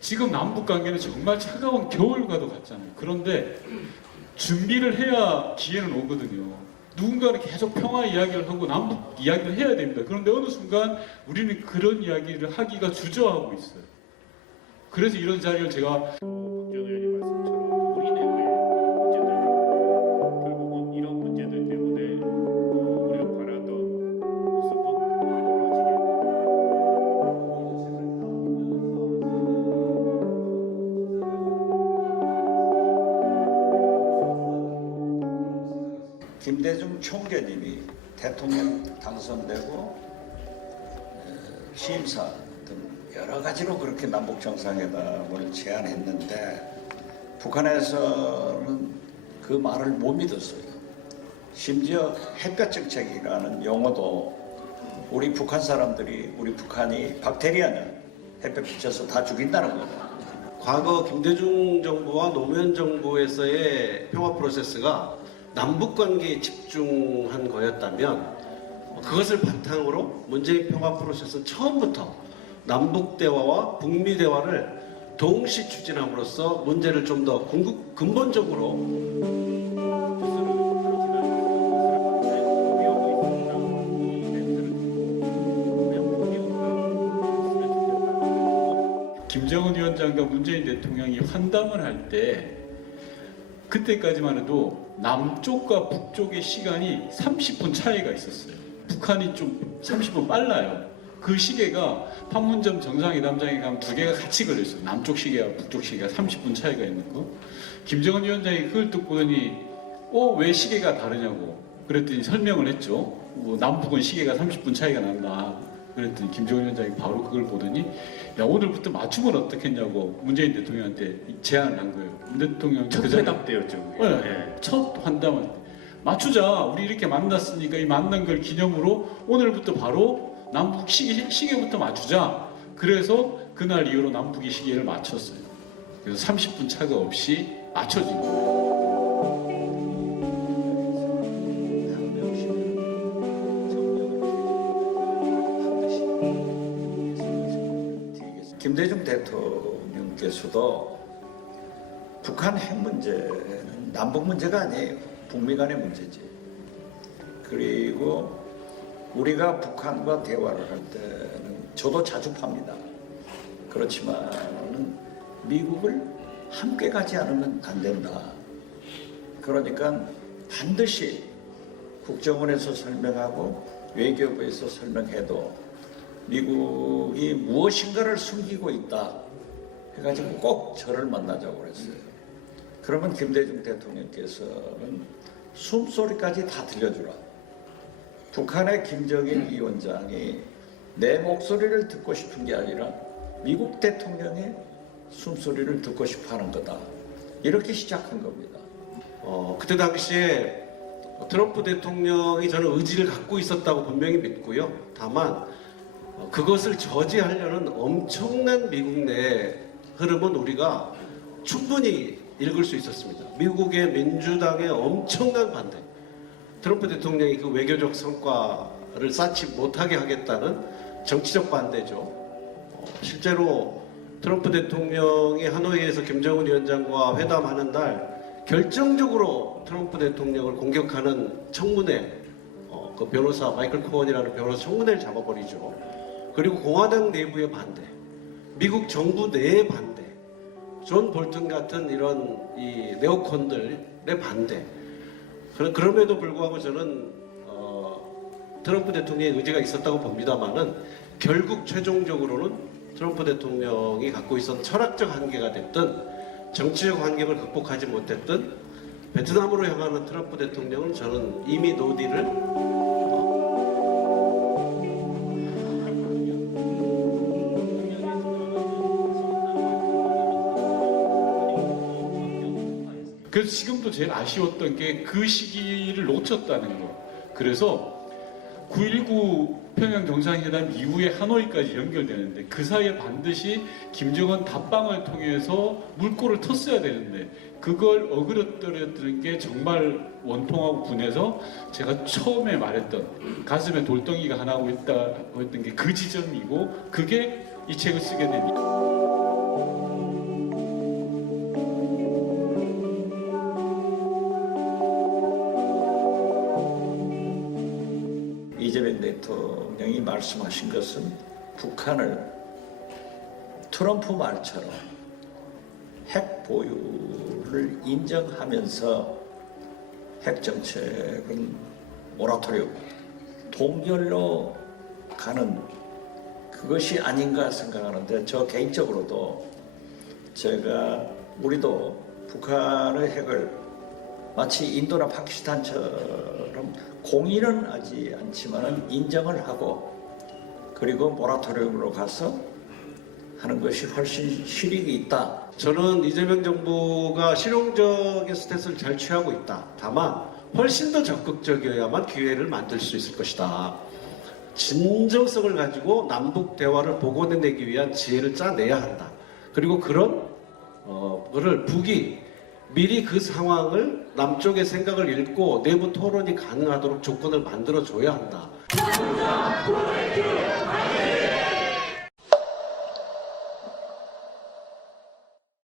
지금 남북 관계는 정말 차가운 겨울과도 같잖아요. 그런데 준비를 해야 기회는 오거든요. 누군가는 계속 평화 이야기를 하고 남북 이야기를 해야 됩니다. 그런데 어느 순간 우리는 그런 이야기를 하기가 주저하고 있어요. 그래서 이런 자리를 제가 박정 의원님 말씀처럼 김대중 총재님이 대통령 당선되고 어, 취임사 등 여러 가지로 그렇게 남북 정상회담을 제안했는데 북한에서는 그 말을 못 믿었어요. 심지어 햇볕 정책이라는 용어도 우리 북한 사람들이 우리 북한이 박테리아냐 햇볕 비춰서 다 죽인다는 거다. 과거 김대중 정부와 노무현 정부에서의 평화 프로세스가 남북 관계에 집중한 거였다면 그것을 바탕으로 문재인 평화 프로세스는 처음부터 남북 대화와 북미 대화를 동시 추진함으로써 문제를 좀 더 근본적으로 김정은 위원장과 문재인 대통령이 환담을 할 때 그때까지만 해도 남쪽과 북쪽의 시간이 30분 차이가 있었어요. 북한이 좀 30분 빨라요. 그 시계가 판문점 정상회담장에 가면 두 개가 같이 걸렸어요. 남쪽 시계와 북쪽 시계가 30분 차이가 있는 거. 김정은 위원장이 그걸 듣고더니 어, 왜 시계가 다르냐고 그랬더니 설명을 했죠. 뭐 남북은 시계가 30분 차이가 난다. 그랬더니 김정은 위원장이 바로 그걸 보더니 야 오늘부터 맞추면 어떻겠냐고 문재인 대통령한테 제안을 한 거예요. 문 대통령 첫 그 회담 때였죠. 그게. 네, 예. 첫 환담을 때. 맞추자 우리 이렇게 만났으니까 이 만난 걸 기념으로 오늘부터 바로 남북 시계, 시계부터 맞추자 그래서 그날 이후로 남북이 시계를 맞췄어요 그래서 30분 차가 없이 맞춰진 거예요 대통령께서도 북한 핵 문제는 남북 문제가 아니에요. 북미 간의 문제지. 그리고 우리가 북한과 대화를 할 때는 저도 자주 팝니다. 그렇지만 미국을 함께 가지 않으면 안 된다. 그러니까 반드시 국정원에서 설명하고 외교부에서 설명해도 미국이 무엇인가를 숨기고 있다 해가지고 꼭 저를 만나자고 그랬어요. 그러면 김대중 대통령께서는 숨소리까지 다 들려주라. 북한의 김정일 위원장이 내 목소리를 듣고 싶은 게 아니라 미국 대통령의 숨소리를 듣고 싶어 하는 거다. 이렇게 시작한 겁니다. 어, 그때 당시에 트럼프 대통령이 저는 의지를 갖고 있었다고 분명히 믿고요. 다만 어, 그것을 저지하려는 엄청난 미국 내 흐름은 우리가 충분히 읽을 수 있었습니다. 미국의 민주당의 엄청난 반대, 트럼프 대통령이 그 외교적 성과를 쌓지 못하게 하겠다는 정치적 반대죠. 어, 실제로 트럼프 대통령이 하노이에서 김정은 위원장과 회담하는 날 결정적으로 트럼프 대통령을 공격하는 청문회 어, 그 변호사 마이클 코언이라는 변호사 청문회를 잡아버리죠. 그리고 공화당 내부의 반대, 미국 정부 내의 반대, 존 볼튼 같은 이런 이 네오콘들의 반대. 그럼에도 불구하고 저는 어, 트럼프 대통령의 의지가 있었다고 봅니다만은 결국 최종적으로는 트럼프 대통령이 갖고 있었던 철학적 한계가 됐든 정치적 한계를 극복하지 못했던 베트남으로 향하는 트럼프 대통령은 저는 이미 노딜을 그래서 지금도 제일 아쉬웠던 게 그 시기를 놓쳤다는 거. 그래서 9.19 평양 정상회담 이후에 하노이까지 연결되는데 그 사이에 반드시 김정은 답방을 통해서 물꼬를 텄어야 되는데 그걸 어그러뜨렸던 게 정말 원통하고 분해서 제가 처음에 말했던 가슴에 돌덩이가 하나 하고 있다고 했던 게 그 지점이고 그게 이 책을 쓰게 됩니다. 말씀하신 것은 북한을 트럼프 말처럼 핵 보유를 인정하면서 핵 정책은 모라토리움 동결로 가는 그것이 아닌가 생각하는데 저 개인적으로도 제가 우리도 북한의 핵을 마치 인도나 파키스탄처럼 공인은 하지 않지만 인정을 하고 그리고 모라토리움으로 가서 하는 것이 훨씬 실익이 있다. 저는 이재명 정부가 실용적인 스탠스를 잘 취하고 있다. 다만 훨씬 더 적극적이어야만 기회를 만들 수 있을 것이다. 진정성을 가지고 남북 대화를 복원해내기 위한 지혜를 짜내야 한다. 그리고 그런 어, 거를 북이 미리 그 상황을 남쪽의 생각을 읽고 내부 토론이 가능하도록 조건을 만들어줘야 한다.